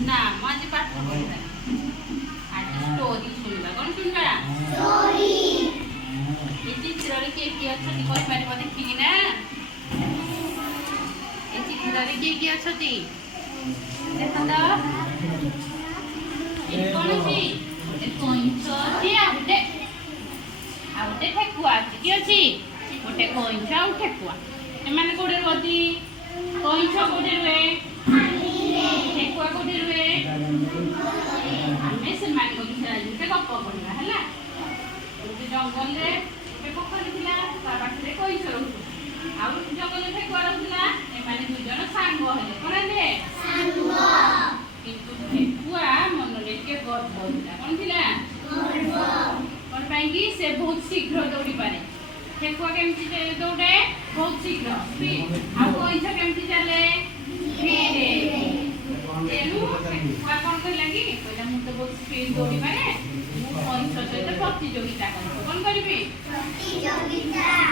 ନା ମୁଁ ଆଜି ପାଠ ପଢିବା ଆଜି ଷ୍ଟୋରି ଶୁଣିବା କଣ ଶୁଣିବା ଷ୍ଟୋରି ଏ ଚିତ୍ରରେ କିଏ କିଏ ଅଛନ୍ତି କହିପାରିବ ଦେଖିକି ନା ଏ ଚିତ୍ରରେ କିଏ କିଏ ଅଛନ୍ତି ଦେଖ ତ ଏ କଣ ଅଛି ଏ କଇଁଛ ଅଛି ଆଉ ଗୋଟେ ଠେକୁଆ ଅଛି କି ଅଛି ଗୋଟେ କଇଁଛ ଆଉ ଠେକୁଆ ଏମାନେ କୋଉଠି ରୁହନ୍ତି କଇଁଛ କୋଉଠି ରୁହେ ଠେକୁଆ କୋଉଠି ରୁହେ ଆମେ ସେମାନଙ୍କ ବିଷୟରେ ଗୋଟେ ଗପ ପଢିବା ହେଲା ଗୋଟେ ଜଙ୍ଗଲରେ ଗୋଟେ ପୋଖରୀ ଥିଲା ତା ପାଖରେ କଇଁଛ ରହୁଥିଲା ଆଉ ଜଙ୍ଗଲରେ ଠେକୁଆ ରହୁଥିଲା ଏମାନେ ଦୁଇ ଜଣ ସାଙ୍ଗ ହେଲେ କଣ ହେଲେ କିନ୍ତୁ ଠେକୁଆ ମନରେ ଟିକେ ଗର୍ବ ଥିଲା କଣ ଥିଲା କଣ ପାଇଁ କି ସେ ବହୁତ ଶୀଘ୍ର ଦୌଡ଼ି ପାରେ ଠେକୁଆ କେମିତି ଦୌଡ଼େ ବହୁତ ଶୀଘ୍ର ଆଉ କଇଁଛ କେମିତି ଚାଲେ ଧୀରେ ତେଣୁ ଠେକୁଆ କଣ କହିଲା କି କହିଲା ମୁଁ ତ ବହୁତ ସ୍ପିଡ୍ ଦୌଡ଼ି ପାରେ ମୁଁ କଇଁଛ ସହିତ ପ୍ରତିଯୋଗିତା କରିବି କଣ କରିବି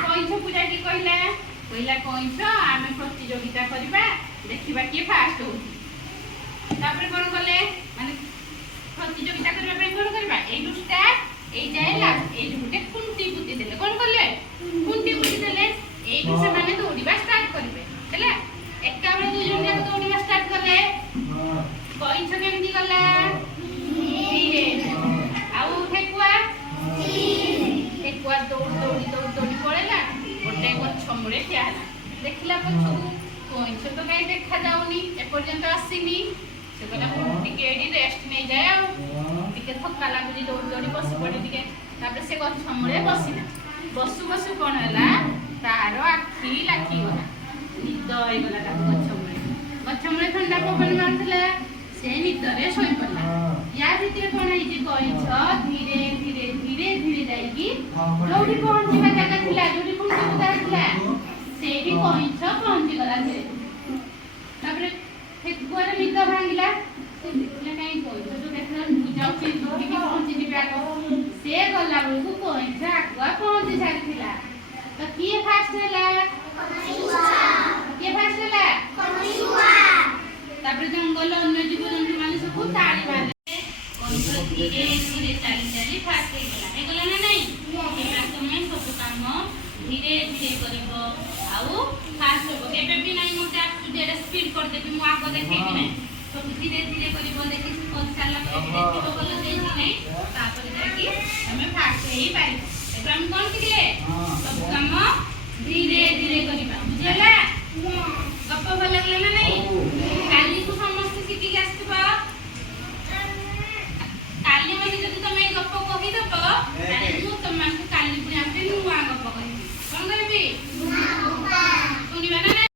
କଇଁଛକୁ ଯାଇକି କହିଲା କଇଁଛ ଆମେ ପ୍ରତିଯୋଗିତା କରିବା ଦେଖିବା କିଏ ଫାଷ୍ଟ ହଉଛି ତାପରେ କଣ କଲେ ମାନେ ପ୍ରତିଯୋଗିତା କରିବା ପାଇଁ କଣ କରିବା ଏଇଠୁ ଷ୍ଟାର୍ଟ ଏଇ ଯାଏ ଲାଷ୍ଟ ଏଇଠୁ ଗୋଟେ ଖୁଣ୍ଟି ପୁତି ଦେଲେ କଣ କଲେ ଖୁଣ୍ଟି ପୁତି ଦେଲେ ଏଇଠୁ ସେମାନେ ଦୌଡ଼ିବା ଷ୍ଟାର୍ଟ କରିବେ ହେଲା ଏକାବେଳେ ଦୁଇ ଜଣ ଯାକ ଦୌଡ଼ିବା ଷ୍ଟାର୍ଟ କଲେ କଇଁଛ କେମିତି ଗଲା ଧୀରେ ଆଉ ଠେକୁଆ ଦୌଡ଼ି ପଳେଇଲା ଗୋଟେ ଗଛ ମୂଳେ ଠିଆ ହେଲା ଦେଖିଲା ପଛକୁ କଇଁଛ ତ କାହିଁ ଦେଖାଯାଉନି ଏପର୍ଯ୍ୟନ୍ତ ଆସିନି ସେ କହିଲା ମୁଁ ଟିକେ ଏଠି ରେଷ୍ଟ ନେଇଯାଏ ଆଉ ଟିକେ ଥକା ଲାଗୁଛି ଦୌଡ଼ି ଦୌଡ଼ି ବସି ପଡେ ଟିକେ ତାପରେ ସେ ଗଛ ମୂଳେ ବସିଲା ବସୁ ବସୁ କଣ ହେଲା ତାର ଆଖି ଲାଖିଗଲା ନିଦ ହେଇଗଲା ତାକୁ ଗଛ ମୂଳେ ଥଣ୍ଡା ପବନ ମାରୁଥିଲା ସେ ନିଦରେ ଶୋଇପଡିଲା ୟା ଭିତରେ କଣ ହେଇଛି କଇଁଛ ଧୀରେ ଧୀରେ ଧୀରେ ଧୀରେ ଯାଇକି ଯୋଉଠି ପହଞ୍ଚିବା ଜାଗା ଥିଲା ଯୋଉଠି ଖୁଣ୍ଟି ପୁତା ହେଇଥିଲା ସେଇଠି କଇଁଛ ପହଞ୍ଚିଗଲା ଧୀରେ ତାପରେ ଠେକୁଆର ନିଦ ଭାଙ୍ଗିଲା ସେ ଦେଖିଲା କାହିଁ କଇଁଛ ତ ଦେଖିଲା ମୁଁ ଯାଉଛି ଦୌଡ଼ିକି ପହଞ୍ଚିଯିବି ଆଗ ସେ ଗଲା ବେଳକୁ କଇଁଛ ଆଗୁଆ ପହଞ୍ଚି ସାରିଥିଲା ତ କିଏ ଫାଷ୍ଟ ହେଲା ତାପରେ ଜଙ୍ଗଲ ଅନ୍ୟ ଜୀବଜନ୍ତୁ ମାନେ ସବୁ ତାଳି ମାରିଲେ କଇଁଛ ଧୀରେ ଧୀରେ ଚାଲି ଚାଲି ଫାଷ୍ଟ ହେଇଗଲା ନା ନାଇଁ ତମେ ସବୁ କାମ ଧୀରେ ଧୀରେ କରିବ ଆଉ ଫାଷ୍ଟ ହବ କେବେ ବି ନାଇଁ ମୋତେ ଆସୁଛି ଏଇଟା ସ୍ପିଡ୍ କରିଦେବି ମୁଁ ଆଗ ଦେଖେଇବି ନାହିଁ ସବୁ ଧୀରେ ଧୀରେ କରିବ ଦେଖି କରିସାରିଲା ପରେ ଦେଖିବ ଭଲ ଦେଇଛି ନାହିଁ ତାପରେ ଯାଇକି ତମେ ଫାଷ୍ଟ ହେଇପାରିବ ଏବେ ଆମେ କଣ ଶିଖିଲେ ସବୁ କାମ ଧୀରେ ଧୀରେ କରିବା ବୁଝିହେଲା ଗପ ଭଲ ଲାଗିଲା ନା ନାଇଁ କାଲିକୁ ସମସ୍ତେ ଶିଖିକି ଆସିଥିବ କାଲି ମାନେ ଯଦି ତମେ ଗପ କହିଦବ ତାହେଲେ ମୁଁ